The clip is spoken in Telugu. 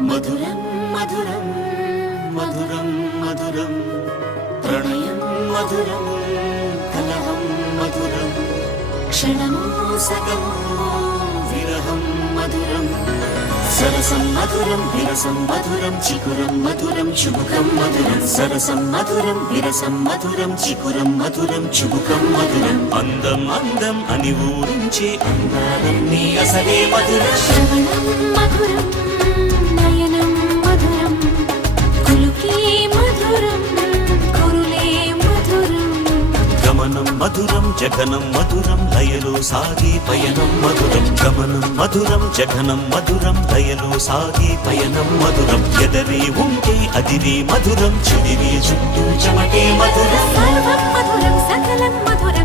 మధురం మధురం మధురం మధురం ప్రణయం మధురం కలహం మధురం క్షణమో సగమో విరహం మధురం సరసం మధురం విరసం మధురం చికురం మధురం చుబుకం మధురం సరసం మధురం విరసం మధురం చికురం మధురం చుబుకం మధురం అందం అందం అని ఊరించే అందాలన్నీ అసలే మధురం శ్రవణం మధురం నయనం మధురం కులుకే మధురం కురులే మధురం గమనం మధురం జగనం మధురం లయలో సాగే పయనం మధురం గమనం మధురం జగనం మధురం లయలో సాగే పయనం మధురం ఎదరే ఉంటే అదిరే మధురం చెదిరే చుట్టూ చెమటే మధురం సర్వం మధురం సకలం మధురం